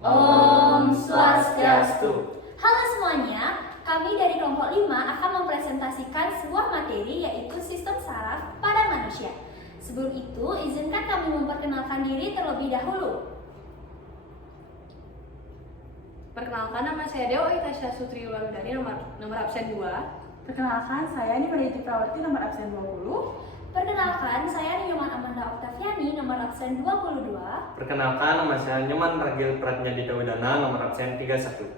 Om Swastiastu. Halo semuanya, kami dari kelompok 5 akan mempresentasikan sebuah materi yaitu sistem saraf pada manusia. Sebelum itu, izinkan kami memperkenalkan diri terlebih dahulu. Perkenalkan, nama saya Dewa Itasya Sutri Wulandari, nomor absen 2. Perkenalkan, saya Nimariti Prawarti, nomor absen 20. Perkenalkan, saya Nyoman Amanda Oktaviani, nomor absen 22. Perkenalkan, nama saya Nyoman Ragil Pratnyadita Widana, nomor absen 31.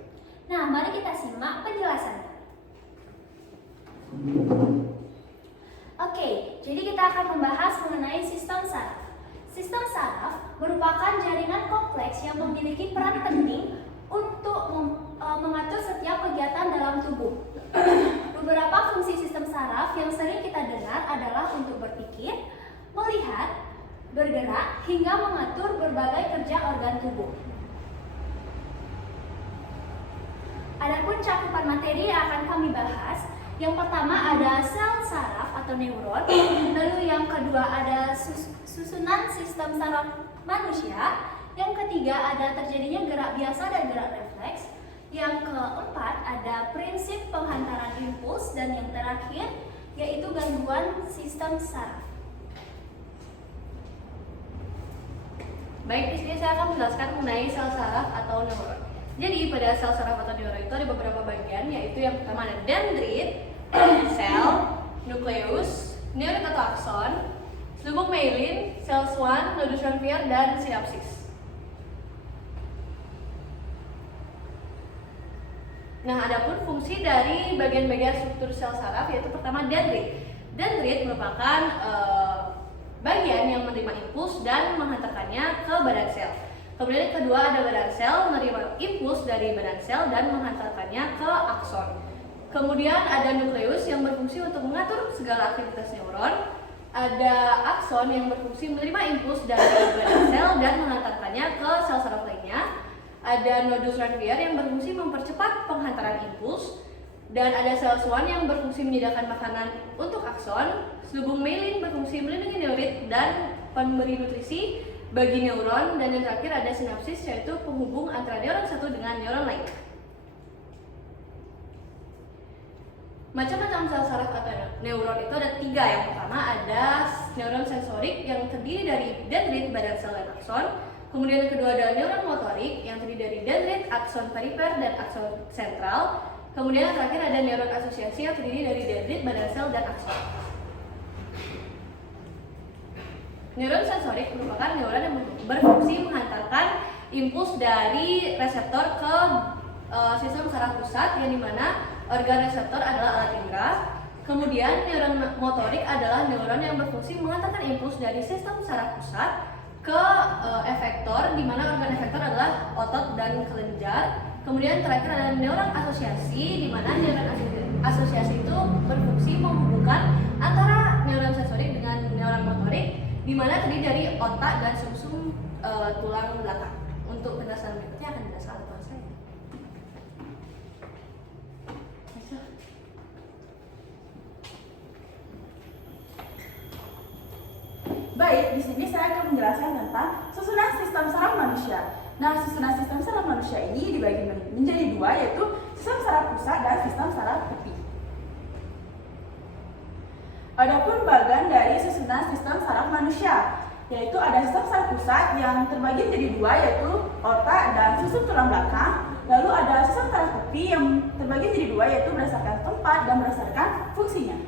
Nah, mari kita simak penjelasannya. Oke, jadi kita akan membahas mengenai sistem saraf. Sistem saraf merupakan jaringan kompleks yang memiliki peran penting untuk mengatur setiap kegiatan dalam tubuh. Beberapa fungsi sistem saraf yang sering kita dengar adalah untuk berpikir, melihat, bergerak, hingga mengatur berbagai kerja organ tubuh. Adapun cakupan materi yang akan kami bahas, yang pertama ada sel saraf atau neuron, lalu yang kedua ada susunan sistem saraf manusia, yang ketiga ada terjadinya gerak biasa dan gerak refleks, yang keempat ada prinsip penghantaran impuls, dan yang terakhir yaitu gangguan sistem saraf. Baik, di sini saya akan menjelaskan mengenai sel saraf atau neuron. Jadi pada sel saraf atau neuron itu ada beberapa bagian, yaitu yang pertama ada dendrit, sel, nukleus, neuron atau akson, selubung myelin, sel swan, nodus ranvier, dan sinapsis. Nah, adapun fungsi dari bagian-bagian struktur sel saraf yaitu pertama dendrit. Dendrit merupakan bagian yang menerima impuls dan menghantarkannya ke badan sel. Kemudian yang kedua ada badan sel menerima impuls dari badan sel dan menghantarkannya ke akson. Kemudian ada nukleus yang berfungsi untuk mengatur segala aktivitas neuron. Ada akson yang berfungsi menerima impuls dari badan sel dan menghantarkannya ke sel saraf lainnya. Ada nodus ranvier yang berfungsi mempercepat penghantaran impuls, dan ada sel swan yang berfungsi menyediakan makanan untuk akson. Selubung myelin berfungsi melindungi neurit dan pemberi nutrisi bagi neuron, dan yang terakhir ada sinapsis yaitu penghubung antara neuron satu dengan neuron lain. Macam-macam sel saraf atau neuron itu ada 3. Yang pertama ada neuron sensorik yang terdiri dari dendrit, badan sel, dan akson. Kemudian yang kedua ada neuron motorik yang terdiri dari dendrit, akson perifer, dan akson sentral. Kemudian yang terakhir ada neuron asosiasi yang terdiri dari dendrit, badan sel, dan akson. Neuron sensorik merupakan neuron yang berfungsi menghantarkan impuls dari reseptor ke sistem saraf pusat, yang dimana organ reseptor adalah alat indera. Kemudian neuron motorik adalah neuron yang berfungsi menghantarkan impuls dari sistem saraf pusat ke efektor, di mana organ efektor adalah otot dan kelenjar. Kemudian terakhir ada neuron asosiasi, di mana neuron asosiasi itu berfungsi menghubungkan antara neuron sensorik dengan neuron motorik, di mana terdiri dari otak dan sumsum tulang belakang. Untuk penjelasan berikutnya akan dijelaskan oleh teman saya. Baik, di sini saya akan menjelaskan tentang susunan sistem saraf manusia. Nah, susunan sistem saraf manusia ini dibagi menjadi 2, yaitu sistem saraf pusat dan sistem saraf tepi. Adapun bagian dari susunan sistem saraf manusia, yaitu ada sistem saraf pusat yang terbagi menjadi 2, yaitu otak dan susun tulang belakang. Lalu ada sistem saraf tepi yang terbagi menjadi 2, yaitu berdasarkan tempat dan berdasarkan fungsinya.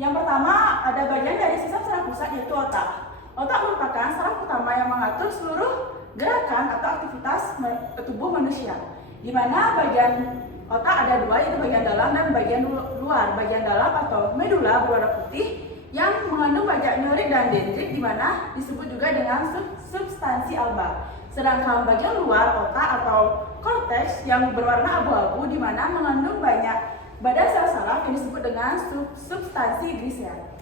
Yang pertama ada bagian dari sistem saraf pusat, yaitu otak. Otak merupakan saraf utama yang mengatur seluruh gerakan atau aktivitas tubuh manusia, di mana bagian otak ada 2, yaitu bagian dalam dan bagian luar. Bagian dalam atau medula berwarna putih yang mengandung banyak neurit dan dendrit, di mana disebut juga dengan substansi alba. Sedangkan bagian luar otak atau korteks yang berwarna abu-abu, di mana mengandung banyak badan sel saraf yang disebut dengan substansi glisel.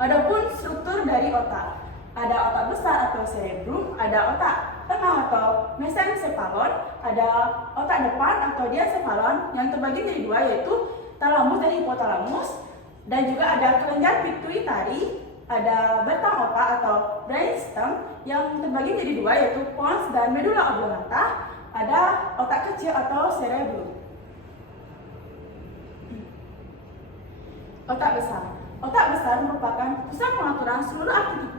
Adapun struktur dari otak, ada otak besar atau cerebrum, ada otak tengah atau mesencephalon, ada otak depan atau diencephalon yang terbagi menjadi 2, yaitu talamus dan hipotalamus, dan juga ada kelenjar pituitari ada batang otak atau brainstem yang terbagi menjadi dua, yaitu pons dan medula oblongata. Ada otak kecil atau cerebellum. Otak besar. Otak besar merupakan pusat pengaturan seluruh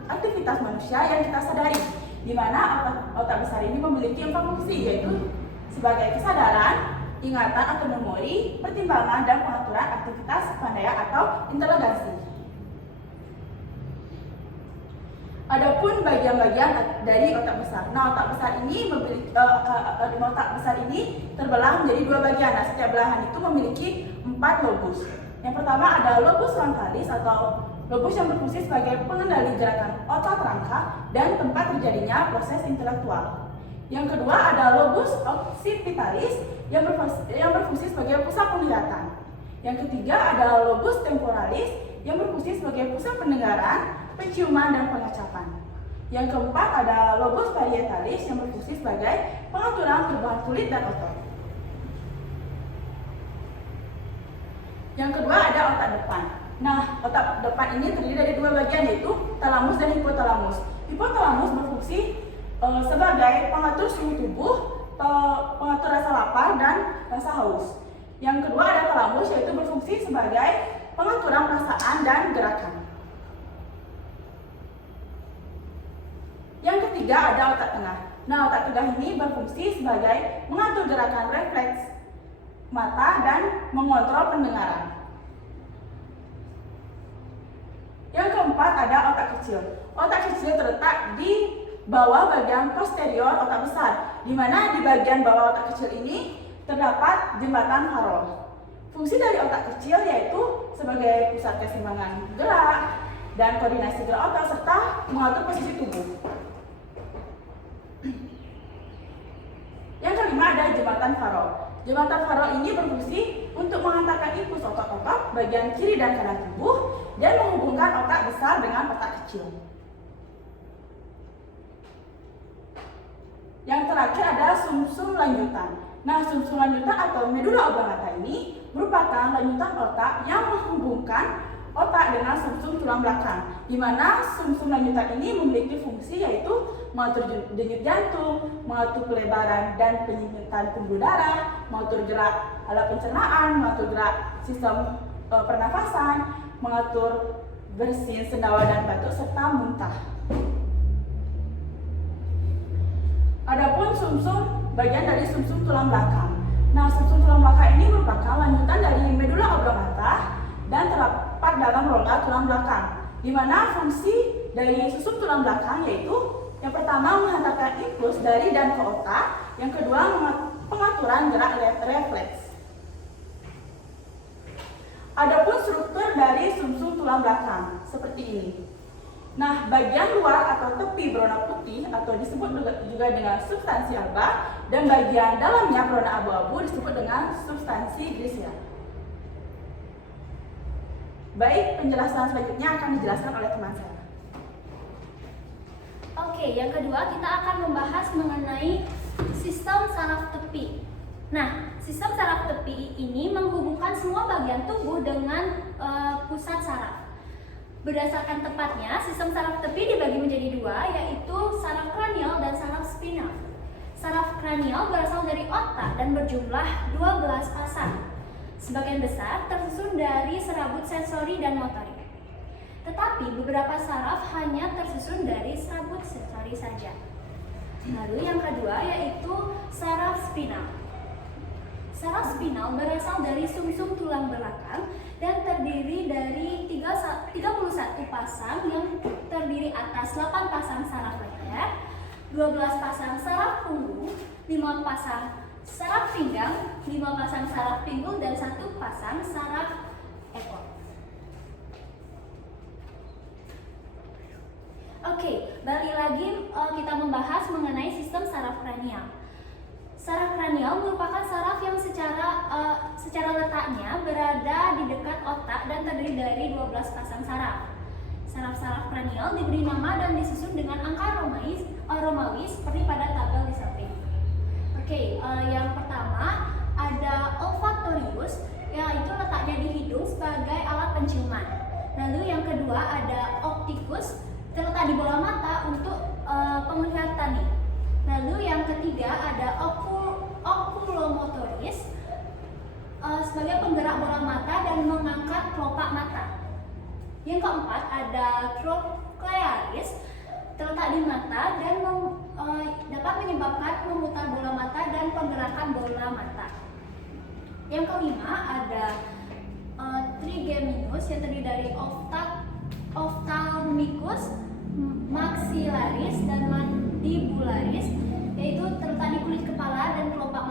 aktivitas manusia yang kita sadari, di mana otak besar ini memiliki 4 fungsi, yaitu sebagai kesadaran, ingatan atau memori, pertimbangan, dan pengaturan aktivitas kepandaian atau inteligensi. Adapun bagian-bagian dari otak besar. Nah, otak besar ini terbelah menjadi 2 bagian. Nah, setiap belahan itu memiliki 4 lobus. Yang pertama ada lobus frontalis atau lobus yang berfungsi sebagai pengendali gerakan otot rangka dan tempat terjadinya proses intelektual. Yang kedua ada lobus occipitalis yang berfungsi sebagai pusat penglihatan. Yang ketiga ada lobus temporalis yang berfungsi sebagai pusat pendengaran, penciuman, dan pengecapan. Yang keempat ada lobus parietalis yang berfungsi sebagai pengaturan perubahan kulit dan otot. Yang kedua ada otak depan. Nah, otak depan ini terdiri dari 2 bagian, yaitu talamus dan hipotalamus. Hipotalamus berfungsi sebagai pengatur suhu tubuh, pengatur rasa lapar dan rasa haus. Yang kedua ada talamus, yaitu berfungsi sebagai pengaturan perasaan dan gerakan. Yang ketiga ada otak tengah. Nah, otak tengah ini berfungsi sebagai mengatur gerakan refleks mata dan mengontrol pendengaran. Yang keempat ada otak kecil. Otak kecil terletak di bawah bagian posterior otak besar, di mana di bagian bawah otak kecil ini terdapat jembatan Farol. Fungsi dari otak kecil yaitu sebagai pusat keseimbangan gerak dan koordinasi gerak otak serta mengatur posisi tubuh. Yang kelima ada jembatan Farol. Jembatan Farol ini berfungsi untuk mengantarkan impuls otot-otot bagian kiri dan kanan tubuh dan menghubungkan otak besar dengan otak kecil. Yang terakhir ada sumsum lanjutan. Nah, sumsum lanjutan atau medula oblongata ini merupakan lanjutan otak yang menghubungkan otak dengan sumsum tulang belakang, di mana sumsum lanjutan ini memiliki fungsi yaitu mengatur denyut jantung, mengatur pelebaran dan penyempitan pembuluh darah, mengatur gerak alat pencernaan, mengatur gerak sistem pernafasan, mengatur bersin, sendawa dan batuk serta muntah. Adapun sumsum bagian dari sumsum tulang belakang. Nah, sumsum tulang belakang ini merupakan lanjutan dari medula oblongata dan terdapat dalam rongga tulang belakang, di mana fungsi dari sumsum tulang belakang yaitu yang pertama menghantarkan impuls dari dan ke otak, yang kedua pengaturan gerak refleks. Adapun struktur dari sumsum tulang belakang seperti ini. Nah, bagian luar atau tepi berwarna putih atau disebut juga dengan substansi alba, dan bagian dalamnya berwarna abu-abu disebut dengan substansi grisia. Baik, penjelasan selanjutnya akan dijelaskan oleh teman saya. Oke, yang kedua kita akan membahas mengenai sistem saraf tepi. Nah, sistem saraf tepi ini menghubungkan semua bagian tubuh dengan pusat saraf. Berdasarkan tepatnya, sistem saraf tepi dibagi menjadi 2, yaitu saraf kranial dan saraf spinal. Saraf kranial berasal dari otak dan berjumlah 12 pasang. Sebagian besar tersusun dari serabut sensori dan motorik. Tetapi beberapa saraf hanya tersusun dari serabut sensori saja. Lalu yang kedua yaitu saraf spinal. Saraf spinal berasal dari sumsum tulang belakang dan terdiri dari 31 pasang yang terdiri atas 8 pasang saraf leher, 12 pasang saraf punggung, 5 pasang saraf pinggang, 5 pasang saraf pinggul, dan 1 pasang saraf ekor. Oke, balik lagi kita membahas mengenai sistem saraf kranial. Saraf kranial merupakan saraf yang secara letaknya berada di dekat otak dan terdiri dari 12 pasang saraf. Saraf-saraf kranial diberi nama dan disusun dengan angka Romawi seperti pada tabel di samping. Oke, yang pertama ada olfaktorius, yaitu letaknya di hidung sebagai alat penciuman. Lalu yang kedua ada optikus keempat ada troclearis, terletak di mata dan dapat menyebabkan memutar bola mata dan pergerakan bola mata. Yang kelima ada trigeminus yang terdiri dari ophthalmicus, maxillaris, dan mandibularis, yaitu terletak di kulit kepala dan kelopak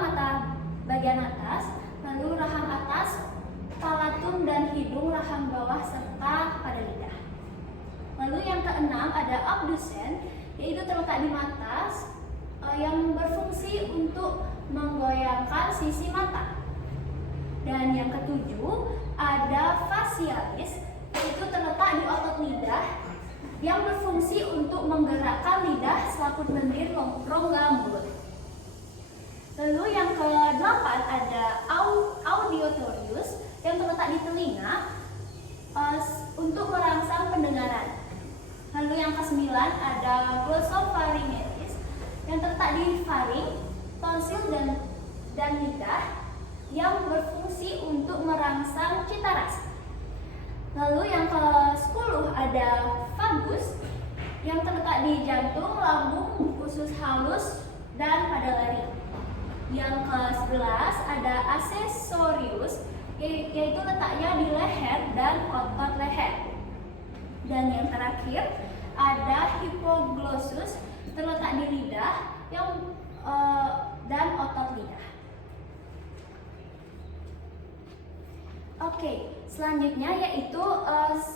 mata bagian atas, lalu rahang atas, palatum dan hidung, rahang bawah, serta pada lidah. Lalu yang keenam ada abdusen, yaitu terletak di mata yang berfungsi untuk menggoyangkan sisi mata. Dan yang ketujuh ada facialis, yaitu terletak di otot lidah yang berfungsi untuk menggerakkan lidah selaput lendir rongga mulut. Lalu yang ke-8 ada audiotorius yang terletak di telinga untuk merangsang pendengaran. Lalu yang ke-9 ada glossopharyngeus yang terletak di faring, tonsil dan lidah yang berfungsi untuk merangsang cita rasa. Lalu yang ke-10 ada vagus yang terletak di jantung, lambung, usus halus, dan pada laring. Yang ke-11 ada accessorius, yaitu letaknya di leher dan otot leher. Dan yang terakhir ada hipoglossus, terletak di lidah dan otot lidah. Oke, selanjutnya yaitu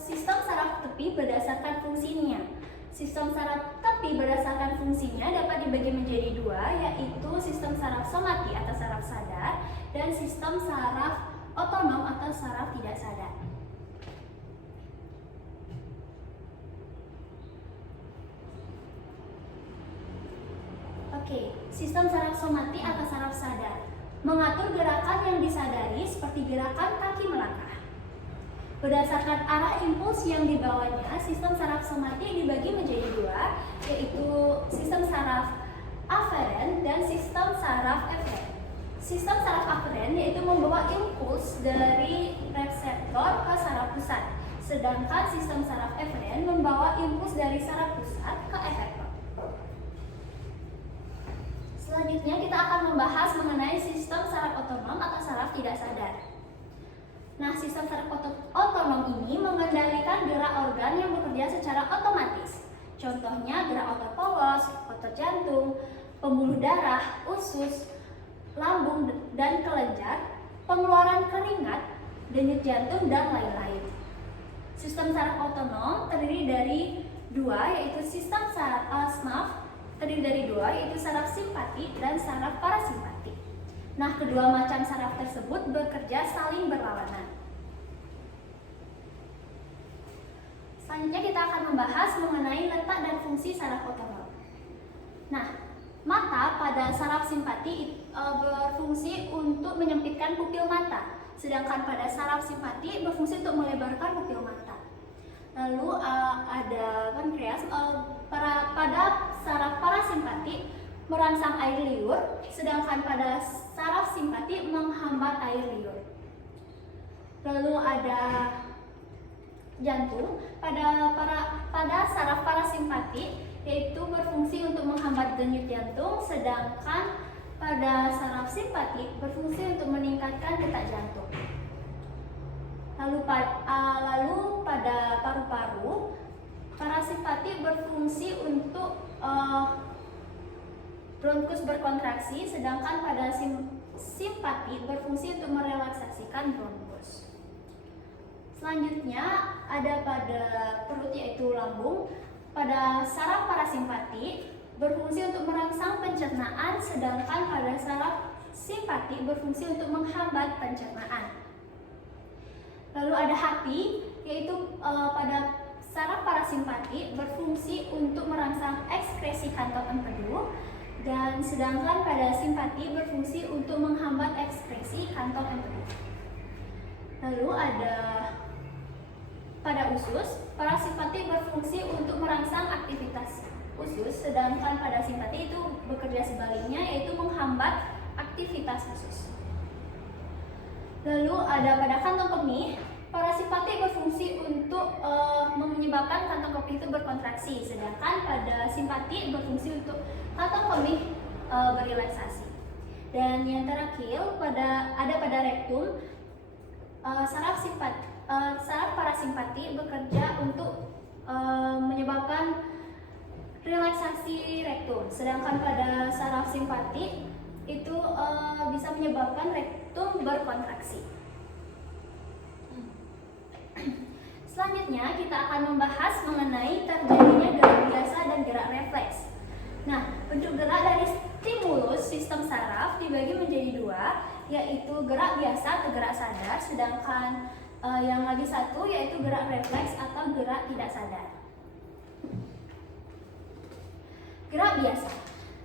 sistem saraf tepi berdasarkan fungsinya. Sistem saraf tepi berdasarkan fungsinya dapat dibagi menjadi dua, yaitu sistem saraf somati atau saraf sadar dan sistem saraf otonom atau saraf tidak sadar. Oke, sistem saraf somati atau saraf sadar mengatur gerakan yang disadari seperti gerakan kaki melangkah. Berdasarkan arah impuls yang dibawanya, sistem saraf somati dibagi menjadi dua, yaitu sistem saraf aferen dan sistem saraf eferen. Sistem saraf aferen yaitu membawa impuls dari reseptor ke saraf pusat, sedangkan sistem saraf eferen membawa impuls dari saraf pusat ke efektor. Selanjutnya kita akan membahas mengenai sistem saraf otonom atau saraf tidak sadar. Nah, sistem saraf otonom ini mengendalikan gerak organ yang bekerja secara otomatis. Contohnya gerak otot polos, otot jantung, pembuluh darah, usus, lambung dan kelenjar, pengeluaran keringat, denyut jantung, dan lain-lain. Sistem saraf otonom terdiri dari dua, yaitu sistem saraf saraf simpati dan saraf parasimpati. Nah, kedua macam saraf tersebut bekerja saling berlawanan. Selanjutnya kita akan membahas mengenai letak dan fungsi saraf otonom. Nah, mata pada saraf simpati berfungsi untuk menyempitkan pupil mata, sedangkan pada saraf simpati berfungsi untuk melebarkan pupil mata. Lalu ada pankreas pada saraf parasimpati merangsang air liur, sedangkan pada saraf simpati menghambat air liur. Lalu ada jantung pada saraf parasimpati, yaitu berfungsi untuk menghambat denyut jantung, sedangkan pada saraf simpati berfungsi untuk meningkatkan detak jantung. Lalu pada paru-paru, parasimpati berfungsi untuk bronkus berkontraksi, sedangkan pada simpati berfungsi untuk merelaksasikan bronkus. Selanjutnya ada pada perut, yaitu lambung. Pada saraf parasimpati berfungsi untuk merangsang pencernaan, sedangkan pada saraf simpati berfungsi untuk menghambat pencernaan. Lalu ada hati, yaitu pada saraf parasimpati berfungsi untuk merangsang ekskresi kantong empedu, dan sedangkan pada simpati berfungsi untuk menghambat ekskresi kantong empedu. Lalu ada pada usus, parasimpati berfungsi untuk merangsang aktivitas usus, sedangkan pada simpati itu bekerja sebaliknya, yaitu menghambat aktivitas usus. Lalu ada pada kantong kemih, Parasimpatik berfungsi untuk menyebabkan kantong kemih itu berkontraksi, sedangkan pada simpatik berfungsi untuk kantong kemih berrelaksasi. Dan yang terakhir pada rektum, saraf parasimpatik bekerja untuk menyebabkan relaksasi rektum, sedangkan pada saraf simpatik itu bisa menyebabkan rektum berkontraksi. Selanjutnya kita akan membahas mengenai terjadinya gerak biasa dan gerak refleks. Nah, bentuk gerak dari stimulus sistem saraf dibagi menjadi dua, yaitu gerak biasa atau gerak sadar, sedangkan yang lagi satu yaitu gerak refleks atau gerak tidak sadar. Gerak biasa.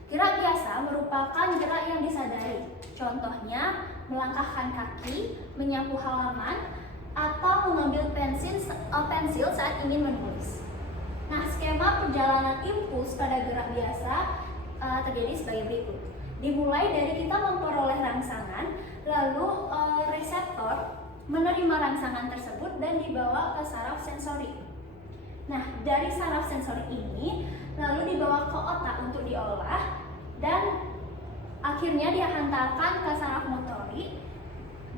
Gerak biasa merupakan gerak yang disadari. Contohnya, melangkahkan kaki, menyapu halaman, atau mengambil pensil saat ingin menulis. Nah, skema perjalanan impuls pada gerak biasa terjadi sebagai berikut. Dimulai dari kita memperoleh rangsangan, lalu reseptor menerima rangsangan tersebut dan dibawa ke saraf sensori. Nah, dari saraf sensori ini lalu dibawa ke otak untuk diolah dan akhirnya dihantarkan ke saraf motorik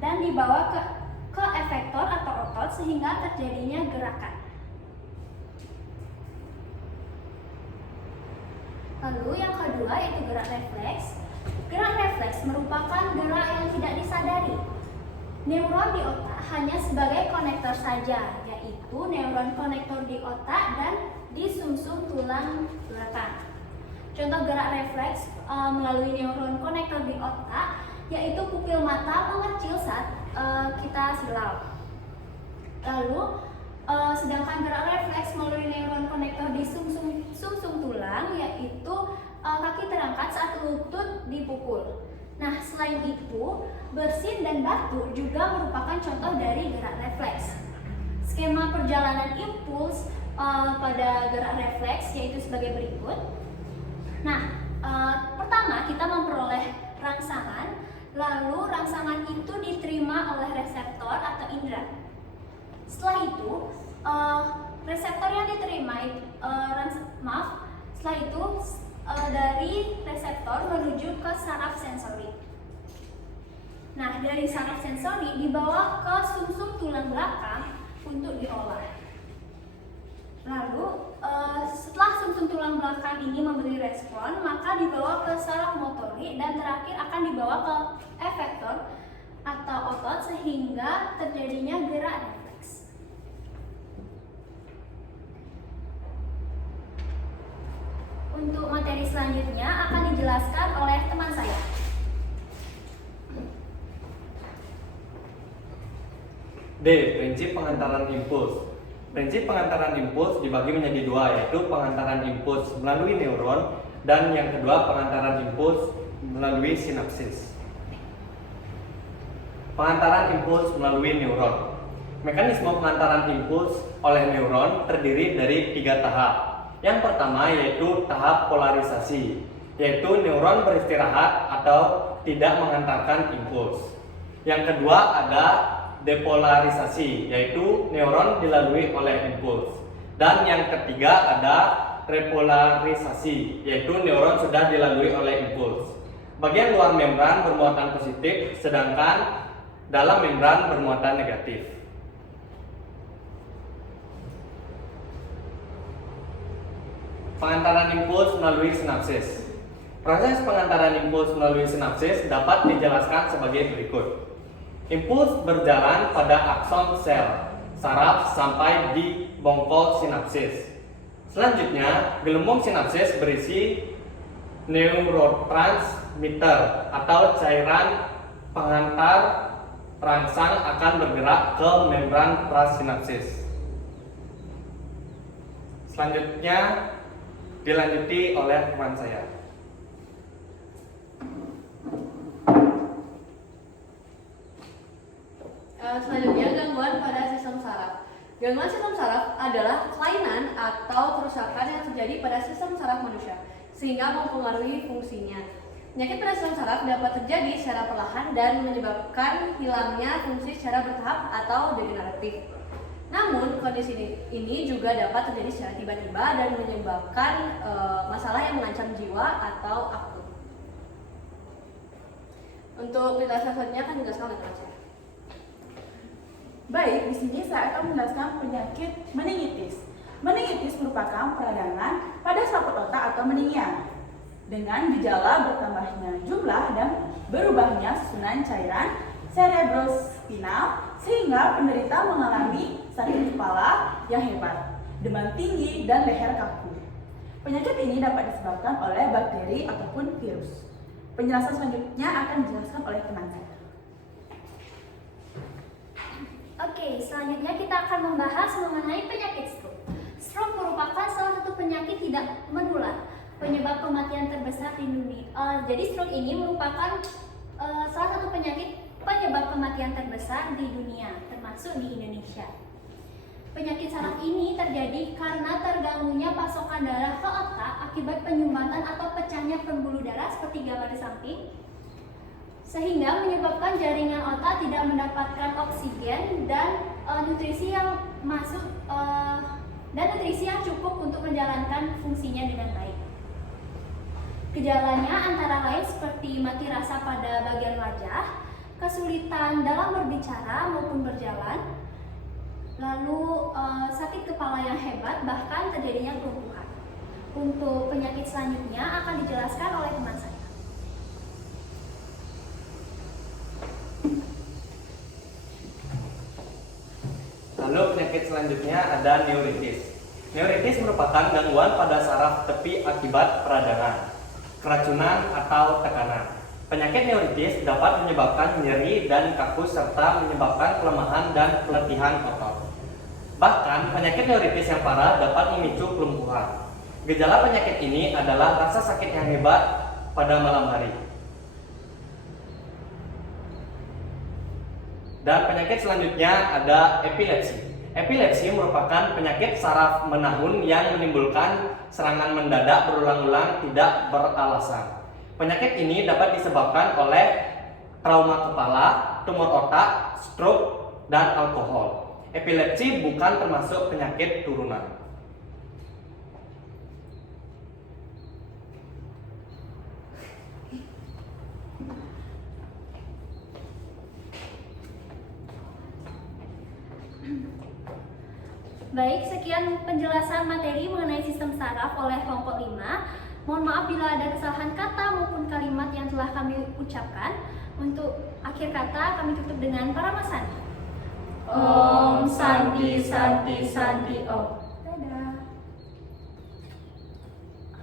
dan dibawa ke efektor atau otot sehingga terjadinya gerakan. Lalu yang kedua yaitu gerak refleks. Gerak refleks merupakan gerak yang tidak disadari. Neuron di otak hanya sebagai konektor saja, yaitu neuron konektor di otak dan di sumsum tulang belakang. Contoh gerak refleks melalui neuron konektor di otak yaitu pupil mata mengecil saat kita silau. Lalu sedangkan gerak refleks melalui neuron konektor di sumsum tulang yaitu kaki terangkat saat lutut dipukul. Nah, selain itu, bersin dan batuk juga merupakan contoh dari gerak refleks. Skema perjalanan impuls pada gerak refleks yaitu sebagai berikut. Nah, pertama kita memperoleh rangsangan, lalu rangsangan itu diterima oleh reseptor atau indera. Setelah itu, reseptor yang diterima setelah itu dari reseptor menuju ke saraf sensori. Nah, dari saraf sensori dibawa ke sumsum tulang belakang untuk diolah. Lalu setelah sumsum tulang belakang ini memberi respon, maka dibawa ke saraf motorik dan terakhir akan dibawa ke efektor atau otot sehingga terjadinya gerak refleks. Untuk materi selanjutnya akan dijelaskan oleh teman saya. D. Prinsip pengantaran impuls. Prinsip pengantaran impuls dibagi menjadi dua, yaitu pengantaran impuls melalui neuron dan yang kedua pengantaran impuls melalui sinapsis. Pengantaran impuls melalui neuron. Mekanisme pengantaran impuls oleh neuron terdiri dari 3 tahap. Yang pertama yaitu tahap polarisasi, yaitu neuron beristirahat atau tidak mengantarkan impuls. Yang kedua ada depolarisasi, yaitu neuron dilalui oleh impuls. Dan yang ketiga ada repolarisasi, yaitu neuron sudah dilalui oleh impuls. Bagian luar membran bermuatan positif, sedangkan dalam membran bermuatan negatif. Pengantaran impuls melalui sinapsis. Proses pengantaran impuls melalui sinapsis dapat dijelaskan sebagai berikut. Impuls berjalan pada akson sel saraf sampai di bongkol sinapsis. Selanjutnya, gelembung sinapsis berisi neurotransmitter atau cairan pengantar rangsang akan bergerak ke membran prasinapsis. Selanjutnya dilanjuti oleh teman saya. Selanjutnya, gangguan pada sistem saraf. Gangguan sistem saraf adalah kelainan atau kerusakan yang terjadi pada sistem saraf manusia sehingga mempengaruhi fungsinya. Penyakit pada sistem saraf dapat terjadi secara perlahan dan menyebabkan hilangnya fungsi secara bertahap atau degeneratif. Namun, kondisi ini juga dapat terjadi secara tiba-tiba dan menyebabkan masalah yang mengancam jiwa atau akut. Untuk penjelasan selanjutnya akan dijelaskan oleh teman saya. Baik, di sini saya akan menjelaskan penyakit meningitis. Meningitis merupakan peradangan pada selaput otak atau meningia dengan gejala bertambahnya jumlah dan berubahnya susunan cairan cerebrospinal sehingga penderita mengalami sakit kepala yang hebat, demam tinggi, dan leher kaku. Penyakit ini dapat disebabkan oleh bakteri ataupun virus. Penjelasan selanjutnya akan dijelaskan oleh teman saya. Oke, selanjutnya kita akan membahas mengenai penyakit stroke. Stroke merupakan salah satu penyakit tidak menular, penyebab kematian terbesar di dunia. Jadi stroke ini merupakan salah satu penyakit penyebab kematian terbesar di dunia, termasuk di Indonesia. Penyakit saraf ini terjadi karena terganggunya pasokan darah ke otak akibat penyumbatan atau pecahnya pembuluh darah seperti gambar di samping, sehingga menyebabkan jaringan otak tidak mendapatkan oksigen dan nutrisi yang masuk dan nutrisi yang cukup untuk menjalankan fungsinya dengan baik. Gejalanya antara lain seperti mati rasa pada bagian wajah, kesulitan dalam berbicara maupun berjalan, lalu sakit kepala yang hebat, bahkan terjadinya kelumpuhan. Untuk penyakit selanjutnya akan dijelaskan oleh teman saya. Lalu penyakit selanjutnya ada neuritis. Neuritis merupakan gangguan pada saraf tepi akibat peradangan, keracunan, atau tekanan. Penyakit neuritis dapat menyebabkan nyeri dan kaku serta menyebabkan kelemahan dan peletihan otot. Bahkan, penyakit neuritis yang parah dapat memicu kelumpuhan. Gejala penyakit ini adalah rasa sakit yang hebat pada malam hari. Dan penyakit selanjutnya ada epilepsi. Epilepsi merupakan penyakit saraf menahun yang menimbulkan serangan mendadak berulang-ulang tidak beralasan. Penyakit ini dapat disebabkan oleh trauma kepala, tumor otak, stroke, dan alkohol. Epilepsi bukan termasuk penyakit turunan. Baik, sekian penjelasan materi mengenai sistem saraf oleh kelompok 5. Mohon maaf bila ada kesalahan kata maupun kalimat yang telah kami ucapkan. Untuk akhir kata kami tutup dengan paramasan. Om Santi Santi Santi Om. Dadah.